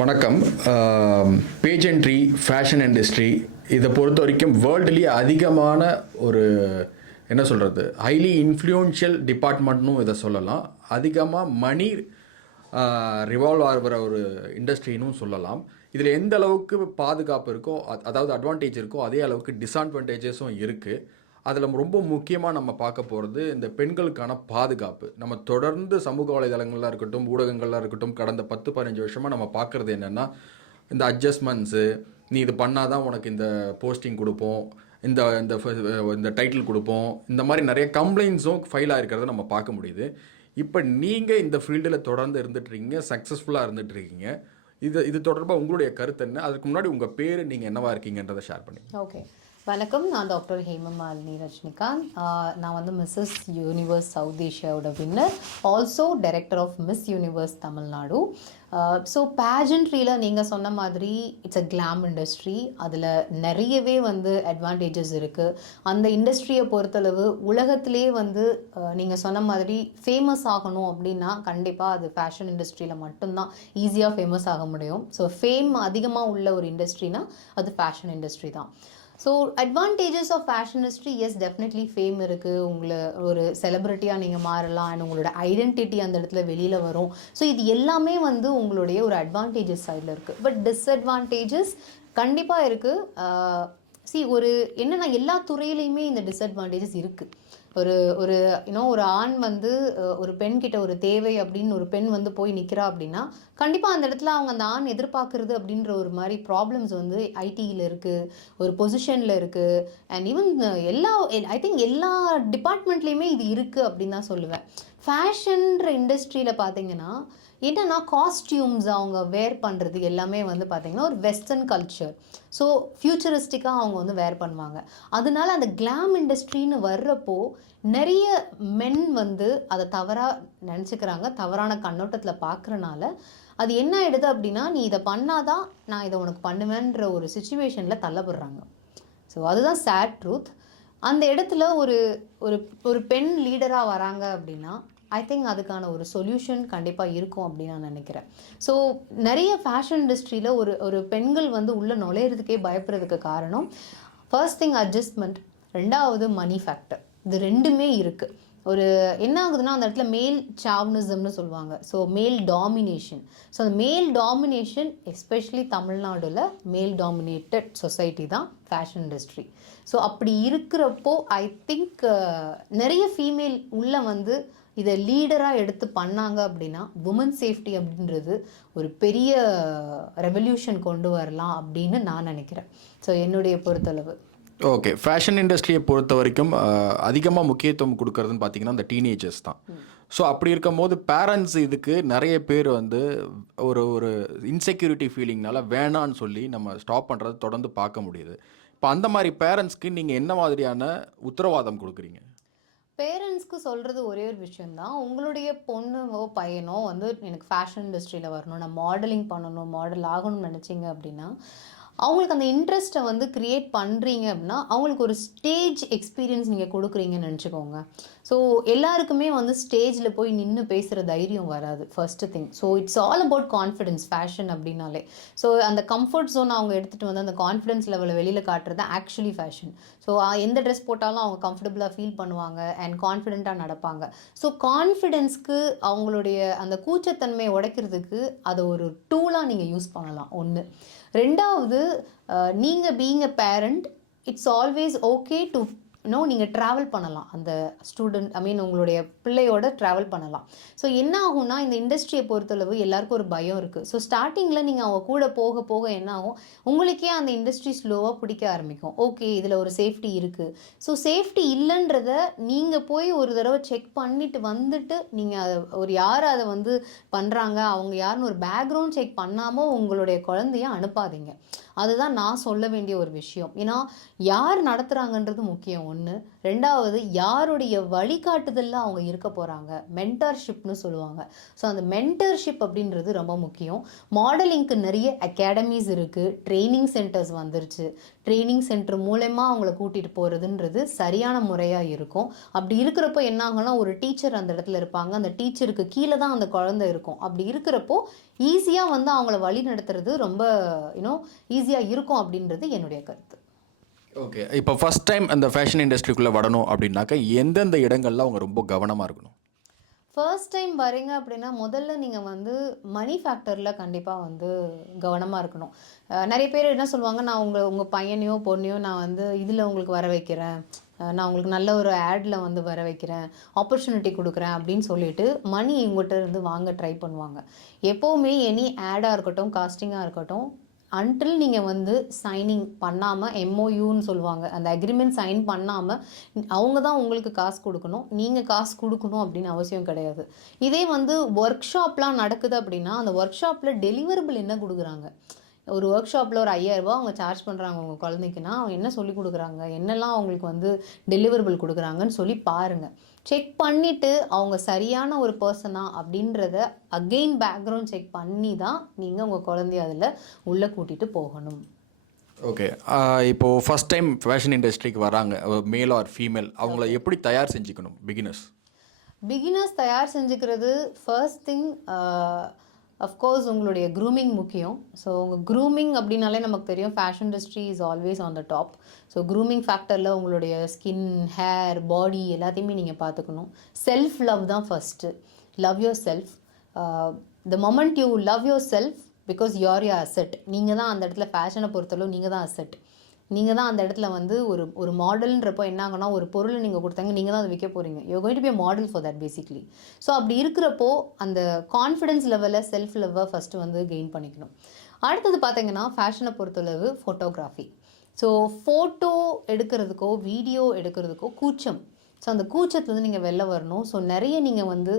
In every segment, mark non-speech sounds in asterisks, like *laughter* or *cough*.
வணக்கம். பேஜென்ட்ரி fashion industry இதை பொறுத்த வரைக்கும் வேர்ல்டுலேயே அதிகமான ஒரு என்ன சொல்கிறது ஹைலி இன்ஃப்ளூயன்ஷியல் டிபார்ட்மெண்ட்னும் இதை சொல்லலாம். அதிகமாக மணி ரிவால்வ் ஆகிற ஒரு இண்டஸ்ட்ரின்னு சொல்லலாம். இதில் எந்த அளவுக்கு பாதுகாப்பு இருக்கோ அதாவது அட்வான்டேஜ் இருக்கோ அதே அளவுக்கு டிஸ்அட்வான்டேஜஸும் இருக்குது அதில் ரொம்ப முக்கியமாக நம்ம பார்க்க போகிறது இந்த பெண்களுக்கான பாதுகாப்பு. நம்ம தொடர்ந்து சமூக வலைதளங்களாக இருக்கட்டும் ஊடகங்களாக இருக்கட்டும் கடந்த பத்து பதினஞ்சு வருஷமாக நம்ம பார்க்குறது என்னென்னா இந்த அட்ஜஸ்ட்மெண்ட்ஸு நீ இது பண்ணாதான் உனக்கு இந்த போஸ்டிங் கொடுப்போம் இந்த இந்த இந்த டைட்டில் கொடுப்போம் இந்த மாதிரி நிறைய கம்ப்ளைண்ட்ஸும் ஃபைல் ஆகிருக்கிறத நம்ம பார்க்க முடியுது. இப்போ நீங்கள் இந்த ஃபீல்டில் தொடர்ந்து இருந்துட்டு இருக்கீங்க சக்ஸஸ்ஃபுல்லாக இருந்துட்டு இருக்கீங்க இது இது தொடர்பாக உங்களுடைய கருத்து என்ன? அதுக்கு முன்னாடி உங்கள் பேர் நீங்கள் என்னவாக இருக்கீங்கன்றதை ஷேர் பண்ணி ஓகே வணக்கம். நான் டாக்டர் ஹேமமாலினி ரஜினிகாந்த். நான் வந்து Mrs Universe South ஏஷியாவோட winner also director of Miss Universe Tamil Nadu so பேஜன்ட்ரியில் நீங்கள் சொன்ன மாதிரி இட்ஸ் அ கிளாம் இண்டஸ்ட்ரி அதில் நிறையவே வந்து அட்வான்டேஜஸ் இருக்குது அந்த இண்டஸ்ட்ரியை பொறுத்தளவு உலகத்திலே வந்து நீங்கள் சொன்ன மாதிரி ஃபேமஸ் ஆகணும் அப்படின்னா கண்டிப்பாக அது ஃபேஷன் இண்டஸ்ட்ரியில் மட்டும்தான் ஈஸியாக ஃபேமஸ் ஆக முடியும். ஸோ ஃபேம் அதிகமாக உள்ள ஒரு இண்டஸ்ட்ரினா அது ஃபேஷன் இண்டஸ்ட்ரி தான். So advantages of fashion industry is definitely fame இருக்குது உங்களை ஒரு செலிப்ரிட்டியாக நீங்கள் மாறலாம் அண்ட் உங்களோட ஐடென்டிட்டி அந்த இடத்துல வெளியில் வரும். ஸோ இது எல்லாமே வந்து உங்களுடைய ஒரு அட்வான்டேஜஸ் சைடில் இருக்குது பட் டிஸ்அட்வான்டேஜஸ் கண்டிப்பாக இருக்குது சி ஒரு என்னென்னா எல்லா துறையிலையுமே இந்த டிஸ்அட்வான்டேஜஸ் இருக்குது ஒரு ஒரு இன்னும் ஒரு ஆண் வந்து ஒரு பெண் கிட்ட ஒரு தேவை அப்படின்னு ஒரு பெண் வந்து போய் நிற்கிறா அப்படின்னா கண்டிப்பாக அந்த இடத்துல அவங்க அந்த ஆண் எதிர்பார்க்கறது அப்படின்ற ஒரு மாதிரி ப்ராப்ளம்ஸ் வந்து ஐடியில் இருக்குது ஒரு பொசிஷனில் இருக்குது அண்ட் ஈவன் எல்லா ஐ திங்க் எல்லா டிபார்ட்மெண்ட்லேயுமே இது இருக்குது அப்படின்னு தான் சொல்லுவேன். ஃபேஷன்ற இண்டஸ்ட்ரியில் பார்த்தீங்கன்னா என்னன்னா காஸ்டியூம்ஸ் அவங்க வேர் பண்ணுறது எல்லாமே வந்து பார்த்திங்கன்னா ஒரு வெஸ்டர்ன் கல்ச்சர் ஸோ ஃப்யூச்சரிஸ்டிக்காக அவங்க வந்து வேர் பண்ணுவாங்க. அதனால அந்த கிளாம் இண்டஸ்ட்ரின்னு வர்றப்போ நிறைய மென் வந்து அதை தவறாக நினச்சிக்கிறாங்க தவறான கண்ணோட்டத்தில் பார்க்குறனால அது என்ன ஆகிடுது அப்படின்னா நீ இதை பண்ணாதான் நான் இதை உனக்கு பண்ணுவேன்ற ஒரு சுச்சுவேஷனில் தள்ளப்படுறாங்க. ஸோ அதுதான் சேட் ட்ரூத் அந்த இடத்துல ஒரு ஒரு ஒரு பெண் லீடராக வராங்க அப்படின்னா ஐ திங்க் அதுக்கான ஒரு சொல்யூஷன் கண்டிப்பாக இருக்கும் அப்படின்னு நான் நினைக்கிறேன். ஸோ நிறைய ஃபேஷன் இண்டஸ்ட்ரியில் ஒரு ஒரு பெண்கள் வந்து உள்ளே நுழையிறதுக்கே பயப்படுறதுக்கு காரணம் ஃபர்ஸ்ட் திங் அட்ஜஸ்ட்மெண்ட் ரெண்டாவது மணி ஃபேக்டர் இது ரெண்டுமே இருக்குது ஒரு என்ன ஆகுதுன்னா அந்த இடத்துல மேல் சாவ்னிசம்னு சொல்லுவாங்க. ஸோ மேல் டாமினேஷன் ஸோ அந்த மேல் டாமினேஷன் எஸ்பெஷலி தமிழ்நாடுல மேல் டாமினேட்டட் சொசைட்டி தான் ஃபேஷன் இண்டஸ்ட்ரி ஸோ அப்படி இருக்கிறப்போ ஐ திங்க் uh, நிறைய ஃபீமேல் உள்ள வந்து இதை லீடராக எடுத்து பண்ணாங்க அப்படின்னா உமன் சேஃப்டி அப்படின்றது ஒரு பெரிய ரெவல்யூஷன் கொண்டு வரலாம் அப்படின்னு நான் நினைக்கிறேன். ஸோ என்னுடைய பொறுத்தளவு. ஓகே ஃபேஷன் இண்டஸ்ட்ரியை பொறுத்த வரைக்கும் அதிகமாக முக்கியத்துவம் கொடுக்கறதுன்னு பார்த்தீங்கன்னா இந்த டீனேஜர்ஸ் தான். ஸோ அப்படி இருக்கும்போது பேரண்ட்ஸ் இதுக்கு நிறைய பேர் வந்து ஒரு ஒரு இன்செக்யூரிட்டி ஃபீலிங்னால வேணான்னு சொல்லி நம்ம ஸ்டாப் பண்ணுறதை தொடர்ந்து பார்க்க முடியுது. இப்போ அந்த மாதிரி பேரண்ட்ஸ்க்கு நீங்கள் என்ன மாதிரியான உத்தரவாதம் கொடுக்குறீங்க? பேரண்ட்ஸ்க்கு சொல்கிறது ஒரே ஒரு விஷயந்தான் உங்களுடைய பொண்ணுவோ பையனோ வந்து எனக்கு ஃபேஷன் இண்டஸ்ட்ரியில் வரணும். நான் மாடலிங் பண்ணணும் மாடல் ஆகணும்னு நினச்சிங்க அப்படின்னா அவங்களுக்கு அந்த இன்ட்ரெஸ்ட்டை வந்து க்ரியேட் பண்ணுறீங்க அப்படின்னா அவங்களுக்கு ஒரு ஸ்டேஜ் எக்ஸ்பீரியன்ஸ் நீங்கள் கொடுக்குறீங்கன்னு நினச்சிக்கோங்க. ஸோ எல்லாருக்குமே வந்து ஸ்டேஜில் போய் நின்று பேசுகிற தைரியம் வராது first thing so it's all about confidence fashion அப்படின்னாலே. ஸோ அந்த கம்ஃபர்ட் ஜோன் அவங்க எடுத்துகிட்டு வந்து அந்த கான்ஃபிடன்ஸ் லெவலை வெளியில் காட்டுறது ஆக்சுவலி ஃபேஷன் ஸோ எந்த ட்ரெஸ் போட்டாலும் அவங்க கம்ஃபர்டபுளாக ஃபீல் பண்ணுவாங்க அண்ட் கான்ஃபிடென்ட்டாக நடப்பாங்க. ஸோ கான்ஃபிடென்ஸ்க்கு அவங்களுடைய அந்த கூச்சத்தன்மையை உடைக்கிறதுக்கு அதை ஒரு டூலாக நீங்கள் யூஸ் பண்ணலாம். ஒன்று ரெண்டாவது நீங்கள் being a parent it's always okay to no நீங்கள் ட்ராவல் பண்ணலாம். அந்த ஸ்டூடெண்ட் ஐ மீன் உங்களுடைய பிள்ளையோட ட்ராவல் பண்ணலாம். ஸோ என்ன ஆகும்னா இந்த இண்டஸ்ட்ரியை பொறுத்தளவு எல்லாருக்கும் ஒரு பயம் இருக்குது ஸோ ஸ்டார்டிங்கில் நீங்கள் அவங்க கூட போக போக என்ன ஆகும்? உங்களுக்கே அந்த இண்டஸ்ட்ரி ஸ்லோவாக பிடிக்க ஆரம்பிக்கும். ஓகே இதில் ஒரு சேஃப்டி இருக்குது ஸோ சேஃப்டி இல்லைன்றத நீங்கள் போய் ஒரு தடவை செக் பண்ணிட்டு வந்துட்டு நீங்கள் அதை ஒரு யார் அதை வந்து பண்ணுறாங்க அவங்க யாருன்னு ஒரு பேக்ரவுண்ட் செக் பண்ணாமல் உங்களுடைய குழந்தைய அனுப்பாதீங்க. அதுதான் நான் சொல்ல வேண்டிய ஒரு விஷயம். ஏன்னா யார் நடத்துகிறாங்கன்றது முக்கியம். ஒன்று ரெண்டாவது யாருடைய வழிகாட்டுதலில் அவங்க இருக்க போகிறாங்க மென்டர்ஷிப்னு சொல்லுவாங்க. ஸோ அந்த மென்டர்ஷிப் அப்படின்றது ரொம்ப முக்கியம். மாடலிங்க்கு நிறைய அகாடமிஸ் இருக்குது ட்ரைனிங் சென்டர்ஸ் வந்துருச்சு. ட்ரைனிங் சென்டர் மூலயமா அவங்கள கூட்டிகிட்டு போகிறதுன்றது சரியான முறையாக இருக்கும். அப்படி இருக்கிறப்போ என்ன ஆகும்னா ஒரு டீச்சர் அந்த இடத்துல இருப்பாங்க. அந்த டீச்சருக்கு கீழே தான் அந்த குழந்தை இருக்கும். அப்படி இருக்கிறப்போ ஈஸியாக வந்து அவங்கள வழி நடத்துறது ரொம்ப யூனோ ஈஸியாக இருக்கும் அப்படின்றது என்னுடைய கருத்து. ஓகே இப்போ ஃபர்ஸ்ட் டைம் அந்த ஃபேஷன் இண்டஸ்ட்ரிக்குள்ளே வரணும் அப்படின்னாக்கா எந்தெந்த இடங்கள்ல அவங்க ரொம்ப கவனமாக இருக்கணும்? ஃபர்ஸ்ட் டைம் வரீங்க அப்படின்னா முதல்ல நீங்கள் வந்து மணி ஃபேக்டரில் கண்டிப்பாக வந்து கவனமாக இருக்கணும். நிறைய பேர் என்ன சொல்லுவாங்க நான் உங்கள் உங்கள் பையனையோ பொண்ணையோ நான் வந்து இதில் உங்களுக்கு வர வைக்கிறேன். நான் உங்களுக்கு நல்ல ஒரு ஆடில் வந்து வர வைக்கிறேன். ஆப்பர்ச்சுனிட்டி கொடுக்குறேன் அப்படின்னு சொல்லிட்டு மணி இவங்ககிட்ட இருந்து வாங்க ட்ரை பண்ணுவாங்க. எப்போவுமே எனி ஆடாக இருக்கட்டும் காஸ்டிங்காக இருக்கட்டும் அன்டில் நீங்கள் வந்து சைனிங் பண்ணாமல் எம்ஓயூன்னு சொல்லுவாங்க. அந்த அக்ரிமெண்ட் சைன் பண்ணாமல் அவங்க தான் உங்களுக்கு காசு கொடுக்கணும். நீங்கள் காசு கொடுக்கணும் அப்படின்னு அவசியம் கிடையாது. இதே வந்து ஒர்க் ஷாப்லாம் நடக்குது அப்படின்னா அந்த ஒர்க் ஷாப்பில் டெலிவரபிள் என்ன கொடுக்குறாங்க? ஒரு ஒர்க் ஷாப்பில் ஒரு ஐயாயிரரூபா அவங்க சார்ஜ் பண்ணுறாங்க உங்கள் குழந்தைக்குன்னா அவங்க என்ன சொல்லி கொடுக்குறாங்க? என்னெல்லாம் அவங்களுக்கு வந்து டெலிவரபிள் கொடுக்குறாங்கன்னு சொல்லி பாருங்கள் செக் பண்ணிவிட்டு அவங்க சரியான ஒரு பர்சனா அப்படின்றத அகெயின் பேக்ரவுண்ட் செக் பண்ணி தான் நீங்கள் உங்கள் குழந்தைய அதில் உள்ளே கூட்டிகிட்டு போகணும். ஓகே இப்போது ஃபர்ஸ்ட் டைம் ஃபேஷன் இண்டஸ்ட்ரிக்கு வராங்க. மேல் ஆர் ஃபீமேல் அவங்கள எப்படி தயார் செஞ்சுக்கணும்? பிகினர்ஸ் பிகினர்ஸ் தயார் செஞ்சுக்கிறது ஃபர்ஸ்ட் திங் அஃப்கோர்ஸ் உங்களுடைய க்ரூமிங் முக்கியம். ஸோ உங்கள் க்ரூமிங் அப்படின்னாலே நமக்கு தெரியும் fashion industry is always on the top so grooming ஃபேக்டரில் உங்களுடைய ஸ்கின் ஹேர் பாடி எல்லாத்தையுமே நீங்கள் பார்த்துக்கணும். செல்ஃப் லவ் தான் first love yourself the moment you love yourself because you're you asset நீங்கள் தான் அந்த இடத்துல ஃபேஷனை பொறுத்தளவு நீங்கள் தான் அசெட் நீங்கள் தான் அந்த இடத்துல வந்து ஒரு ஒரு மாடல்ன்றப்போ என்ன ஆகும்னா ஒரு பொருளை நீங்கள் கொடுத்தாங்க நீங்கள் தான் அதை விற்க போகிறீங்க you going to be model for that basically so அப்படி இருக்கிறப்போ அந்த கான்ஃபிடன்ஸ் லெவலில் செல்ஃப் லெவலை ஃபஸ்ட்டு வந்து கெயின் பண்ணிக்கணும். அடுத்தது பார்த்தீங்கன்னா ஃபேஷனை பொறுத்தளவு ஃபோட்டோகிராஃபி ஸோ ஃபோட்டோ எடுக்கிறதுக்கோ வீடியோ எடுக்கிறதுக்கோ கூச்சம். ஸோ அந்த கூச்சத்துலேருந்து நீங்கள் வெளில வரணும். ஸோ நிறைய நீங்கள் வந்து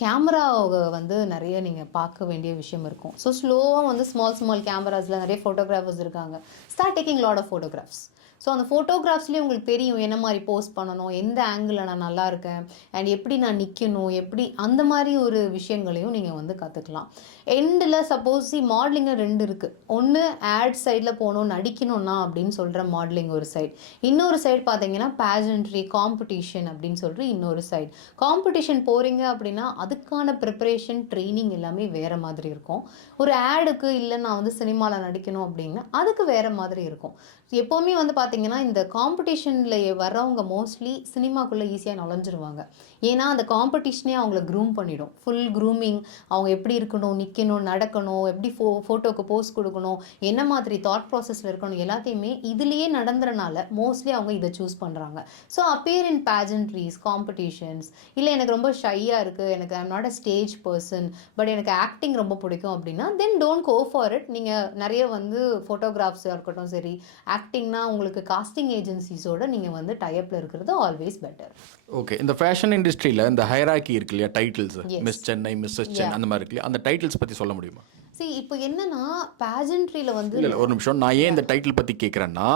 கேமராவை வந்து நிறைய நீங்கள் பார்க்க வேண்டிய விஷயம் இருக்கும். ஸோ ஸ்லோவாக வந்து ஸ்மால் ஸ்மால் கேமராஸில் நிறைய ஃபோட்டோகிராஃபர்ஸ் இருக்காங்க. Start taking lot of photographs so அந்த ஃபோட்டோகிராஃப்ஸ்லேயே உங்களுக்கு தெரியும் என்ன மாதிரி போஸ்ட் பண்ணணும் எந்த ஆங்கிளில் நான் நல்லா இருக்கேன் அண்ட் எப்படி நான் நிற்கணும் எப்படி அந்த மாதிரி ஒரு விஷயங்களையும் நீங்கள் வந்து கற்றுக்கலாம் எண்டில் சப்போஸ் மாடலிங்கில் ரெண்டு இருக்குது ஒன்று ஆட் சைடில் போகணும் நடிக்கணும்னா அப்படின்னு சொல்கிற மாடலிங் ஒரு சைட் இன்னொரு சைடு பார்த்தீங்கன்னா பேஜன்ட்ரி காம்படிஷன் அப்படின்னு சொல்லிட்டு இன்னொரு சைடு காம்படிஷன் போகிறீங்க அப்படின்னா அதுக்கான ப்ரிப்பரேஷன் ட்ரைனிங் எல்லாமே வேறு மாதிரி இருக்கும். ஒரு ஆடுக்கு இல்லை நான் வந்து சினிமாவில் நடிக்கணும் அப்படின்னா அதுக்கு வேறு மாதிரி இருக்கும். எப்போவுமே வந்து பார்த்தீங்கன்னா இந்த காம்படிஷனில் வர்றவங்க மோஸ்ட்லி சினிமாக்குள்ளே ஈஸியாக நுழைஞ்சிருவாங்க. ஏன்னா அந்த காம்படிஷனே அவங்கள க்ரூம் பண்ணிடும். ஃபுல் க்ரூமிங் அவங்க எப்படி இருக்கணும் நிற்கணும் நடக்கணும் எப்படி ஃபோ ஃபோட்டோக்கு போஸ் கொடுக்கணும் என்ன மாதிரி தாட் ப்ராசஸில் இருக்கணும் எல்லாத்தையுமே இதுலேயே நடந்துறனால மோஸ்ட்லி அவங்க இதை சூஸ் பண்ணுறாங்க so appear in pageantries competitions இல்லை எனக்கு ரொம்ப ஷையாக இருக்குது எனக்கு I'm not a stage person but எனக்கு ஆக்டிங் ரொம்ப பிடிக்கும் அப்படின்னா then don't go for it நீங்கள் நிறைய வந்து ஃபோட்டோகிராஃப்ஸாக இருக்கட்டும் சரி ஆக்டிங்னா உங்களுக்கு காஸ்டிங் ஏஜென்சிஸோட நீங்கள் வந்து டைப்பில் இருக்கிறது ஆல்வேஸ் பெட்டர் ஓகே இந்த ஃபேஷன் இண்டஸ்ட்ரியில் இந்த ஹைராக்கி இருக்கு இல்லையா titles. Miss Chennai Mrs Chennai அந்த மாதிரி இருக்கு இல்லையா? அந்த டைட்டில்ஸ் பற்றி சொல்ல முடியுமா? See இப்போ என்னன்னா பேஜன்ட்ரியில் வந்து இல்லை ஒரு நிமிஷம். நான் ஏன் இந்த டைட்டில் பற்றி கேட்குறேன்னா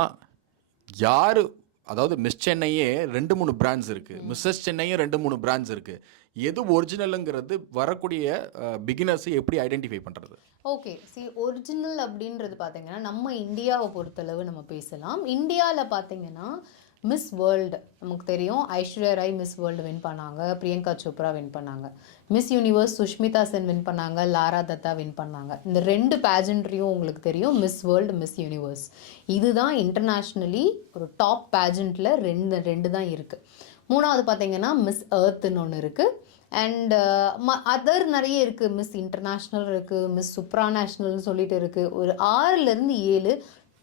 யார் அதாவது மிஸ் சென்னையே ரெண்டு மூணு பிராண்ட்ஸ் இருக்குது மிஸ்ஸஸ் சென்னையும் ரெண்டு மூணு பிராண்ட்ஸ் இருக்குது எது ஒரிஜினலுங்கிறது வரக்கூடிய பிகினர்ஸை எப்படி ஐடென்டிஃபை பண்ணுறது ஓகே சி ஒரிஜினல் அப்படின்றது பார்த்தீங்கன்னா நம்ம இந்தியாவை பொறுத்தளவு நம்ம பேசலாம். இந்தியாவில் பார்த்தீங்கன்னா மிஸ் வேர்ல்டு நமக்கு தெரியும். Aishwarya Rai miss world win பண்ணாங்க. பிரியங்கா சோப்ரா வின் பண்ணாங்க. Miss universe Sushmita Sen win பண்ணாங்க. லாரா தத்தா வின் பண்ணாங்க. இந்த ரெண்டு பேஜண்ட்ரியும் உங்களுக்கு தெரியும். மிஸ் வேர்ல்டு மிஸ் யூனிவர்ஸ் இதுதான் இன்டர்நேஷ்னலி ஒரு டாப் பேஜண்ட்டில் ரெண்டு ரெண்டு தான் இருக்குது மூணாவது பார்த்தீங்கன்னா மிஸ் ஏர்த்துன்னு ஒன்று இருக்குது அண்ட் அதர் நிறைய இருக்குது மிஸ் இன்டர்நேஷ்னல் இருக்குது மிஸ் சுப்ரா நேஷ்னல்னு சொல்லிட்டு இருக்குது ஒரு ஆறுலேருந்து ஏழு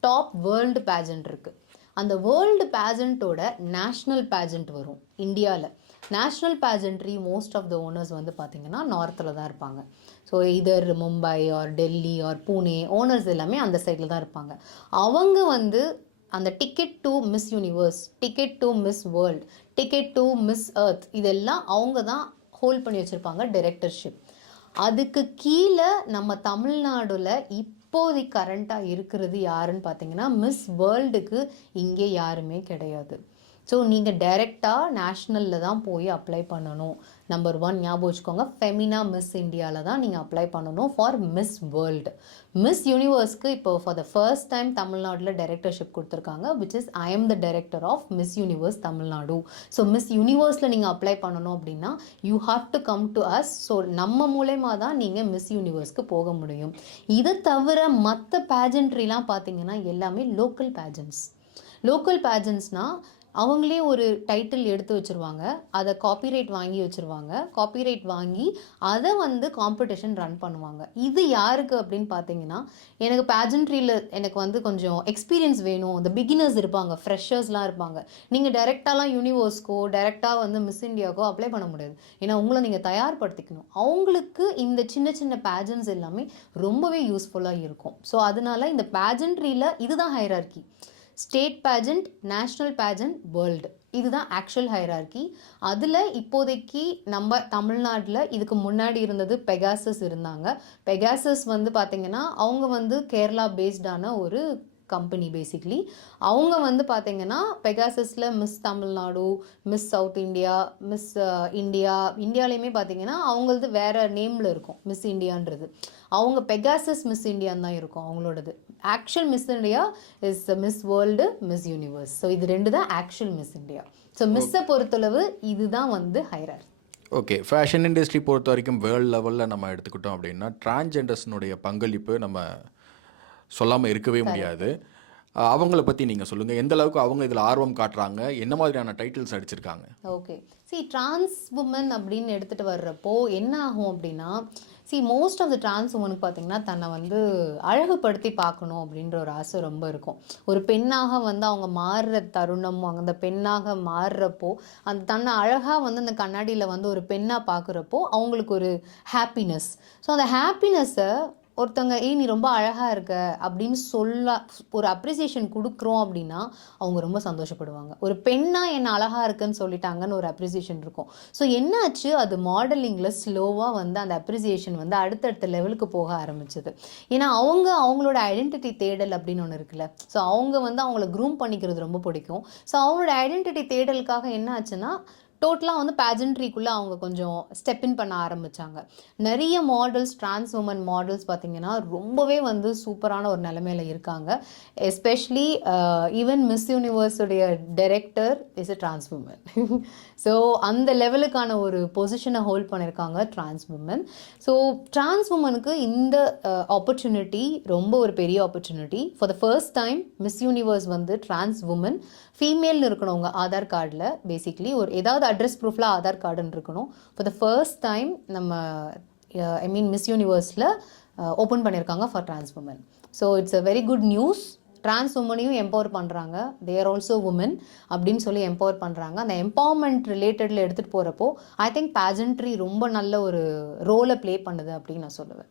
டாப் வேர்ல்டு பேஜண்ட் இருக்குது அந்த வேர்ல்டு பேஜண்ட்டோட நேஷ்னல் பேஜண்ட் வரும் இந்தியாவில் national pageantry most of the owners வந்து பார்த்திங்கன்னா நார்த்தில் தான் இருப்பாங்க. So either Mumbai or Delhi or Pune owners எல்லாமே அந்த சைடில் தான் இருப்பாங்க. அவங்க வந்து அந்த ticket to Miss Universe ticket to Miss World ticket to Miss Earth இதெல்லாம் அவங்க தான் ஹோல்ட் பண்ணி வச்சுருப்பாங்க டைரக்டர்ஷிப் அதுக்கு கீழே நம்ம தமிழ்நாடுல இப்போதைக்கு கரண்ட்டாக இருக்கிறது யாருன்னு பார்த்தீங்கன்னா மிஸ் வேர்ல்டுக்கு இங்கே யாருமே கிடையாது. ஸோ நீங்கள் டைரெக்டாக நேஷ்னலில் தான் போய் அப்ளை பண்ணணும். நம்பர் ஒன் ஞாபகம் வச்சுக்கோங்க ஃபெமினா மிஸ் இந்தியாவில் தான் நீங்கள் அப்ளை பண்ணணும் ஃபார் மிஸ் வேர்ல்டு மிஸ் யூனிவர்ஸ்க்கு இப்போ ஃபார் த ஃபர்ஸ்ட் டைம் தமிழ்நாட்டில் டைரக்டர்ஷிப் கொடுத்துருக்காங்க which is I am the director of Miss Universe Tamil Nadu so Miss யூனிவர்ஸில் நீங்கள் அப்ளை பண்ணணும் அப்படின்னா you have to come to us so நம்ம மூலயமா தான் நீங்கள் மிஸ் யூனிவர்ஸ்க்கு போக முடியும். இதை தவிர மற்ற பேஜன்ட்ரிலாம் பார்த்தீங்கன்னா எல்லாமே லோக்கல் பேஜன்ஸ் லோக்கல் பேஜன்ஸ்னால் அவங்களே ஒரு டைட்டில் எடுத்து வச்சுருவாங்க. அதை காப்பிரைட் வாங்கி வச்சுருவாங்க. காப்பிரைட் வாங்கி அதை வந்து காம்படிஷன் ரன் பண்ணுவாங்க. இது யாருக்கு அப்படின்னு பார்த்தீங்கன்னா எனக்கு பேஜன்ட்ரியில் எனக்கு வந்து கொஞ்சம் எக்ஸ்பீரியன்ஸ் வேணும். இந்த பிகினர்ஸ் இருப்பாங்க ஃப்ரெஷர்ஸ்லாம் இருப்பாங்க. நீங்கள் டைரெக்டாலாம் யூனிவர்ஸ்க்கோ டைரெக்டாக வந்து மிஸ் இந்தியாவுக்கோ அப்ளை பண்ண முடியாது. ஏன்னா உங்களை நீங்கள் தயார்படுத்திக்கணும். அவங்களுக்கு இந்த சின்ன சின்ன பேஜன்ஸ் எல்லாமே ரொம்பவே யூஸ்ஃபுல்லாக இருக்கும். ஸோ அதனால இந்த பேஜன்ட்ரியில் இதுதான் hierarchy state pageant national pageant world. இதுதான் ஆக்சுவல் ஹைரார்கி அதில் இப்போதைக்கு நம்ம தமிழ்நாட்டில் இதுக்கு முன்னாடி இருந்தது பெகாசஸ் இருந்தாங்க. பெகாசஸ் வந்து பார்த்திங்கன்னா அவங்க வந்து கேரளா பேஸ்டான ஒரு கம்பெனி பேசிக்லி அவங்க வந்து பார்த்தீங்கன்னா பெகாசஸில் Miss Tamil Nadu Miss South India Miss India இந்தியாலையுமே பார்த்தீங்கன்னா அவங்களது வேறு நேமில் இருக்கும் மிஸ் இந்தியான்றது அவங்க பெகாசஸ் மிஸ் இந்தியான்னு தான் இருக்கும் அவங்களோடது. Actual Miss India is Miss World Miss Universe so இது ரெண்டு தான் ஆக்சுவல் மிஸ் இந்தியா ஸோ மிஸ்ஸை பொறுத்தளவு இதுதான் வந்து ஹைரார் ஓகே ஃபேஷன் இண்டஸ்ட்ரி பொறுத்த வரைக்கும் வேர்ல்டு லெவலில் நம்ம எடுத்துக்கிட்டோம் அப்படின்னா டிரான்ஜெண்டர்ஸ்னுடைய பங்களிப்பு நம்ம சொல்லாமல் இருக்கவே முடியாது. அவங்கள பற்றி நீங்கள் சொல்லுங்கள் எந்த அளவுக்கு அவங்க இதில் ஆர்வம் காட்டுறாங்க? என்ன மாதிரியான டைட்டில்ஸ் அடிச்சிருக்காங்க? ஓகே சி trans women அப்படின்னு எடுத்துகிட்டு வர்றப்போ என்ன ஆகும் அப்படின்னா see most of the trans உமனுக்கு பார்த்தீங்கன்னா தன்னை வந்து அழகுபடுத்தி பார்க்கணும் அப்படின்ற ஒரு ஆசை ரொம்ப இருக்கும். ஒரு பெண்ணாக வந்து அவங்க மாறுற தருணம் அந்த பெண்ணாக மாறுறப்போ அந்த தன்னை அழகாக வந்து அந்த கண்ணாடியில் வந்து ஒரு பெண்ணாக பார்க்குறப்போ அவங்களுக்கு ஒரு ஹாப்பினஸ் ஸோ அந்த ஹாப்பினஸ்ஸை ஒருத்தவங்க ஏய் நீ ரொம்ப அழகாக இருக்க அப்படின்னு சொல்ல ஒரு அப்ரிசியேஷன் கொடுக்குறோம் அப்படின்னா அவங்க ரொம்ப சந்தோஷப்படுவாங்க. ஒரு பெண்ணாக என்ன அழகாக இருக்குன்னு சொல்லிட்டாங்கன்னு ஒரு அப்ரிசியேஷன் இருக்கும். ஸோ என்னாச்சு? அது மாடலிங்கில் ஸ்லோவாக வந்து அந்த அப்ரிசியேஷன் வந்து அடுத்தடுத்த லெவலுக்கு போக ஆரம்பிச்சது. ஏன்னா அவங்க அவங்களோட ஐடென்டிட்டி தேடல் அப்படின்னு ஒன்று இருக்குல்ல. ஸோ அவங்க வந்து அவங்கள க்ரூம் பண்ணிக்கிறது ரொம்ப பிடிக்கும். ஸோ அவங்களோட ஐடென்டிட்டி தேடலுக்காக என்ன ஆச்சுன்னா டோட்டலாக வந்து பேஜன்ட்ரிக்குள்ளே அவங்க கொஞ்சம் ஸ்டெப் இன் பண்ண ஆரம்பித்தாங்க நிறைய மாடல்ஸ் trans உமன் மாடல்ஸ் பார்த்தீங்கன்னா ரொம்பவே வந்து சூப்பரான ஒரு நிலமையில இருக்காங்க. Especially even Miss யூனிவர்ஸுடைய director is a trans woman so *laughs* அந்த லெவலுக்கான ஒரு பொசிஷனை ஹோல்ட் பண்ணியிருக்காங்க trans உமன் ஸோ trans உமனுக்கு இந்த uh, ஆப்பர்ச்சுனிட்டி ரொம்ப ஒரு பெரிய opportunity for the first time Miss Universe வந்து trans உமன் ஃபீமேல்னு இருக்கணும் உங்கள் ஆதார் கார்டில் பேசிக்லி ஒரு ஏதாவது அட்ரஸ் ப்ரூஃபில் ஆதார் கார்டுன்னு இருக்கணும். ஃபார் த ஃபர்ஸ்ட் டைம் நம்ம ஐ மீன் மிஸ் யூனிவர்ஸில் ஓப்பன் பண்ணியிருக்காங்க for trans woman so it's a very good news trans உமனையும் எம்பவர் பண்ணுறாங்க தேர் ஆல்சோ உமன் அப்படின்னு சொல்லி எம்பவர் பண்ணுறாங்க அந்த எம்பவர்மெண்ட் ரிலேட்டடில் எடுத்துகிட்டு போகிறப்போ ஐ திங்க் பேஜன்ட்ரி ரொம்ப நல்ல ஒரு ரோலை ப்ளே பண்ணுது அப்படின்னு நான் சொல்லுவேன்.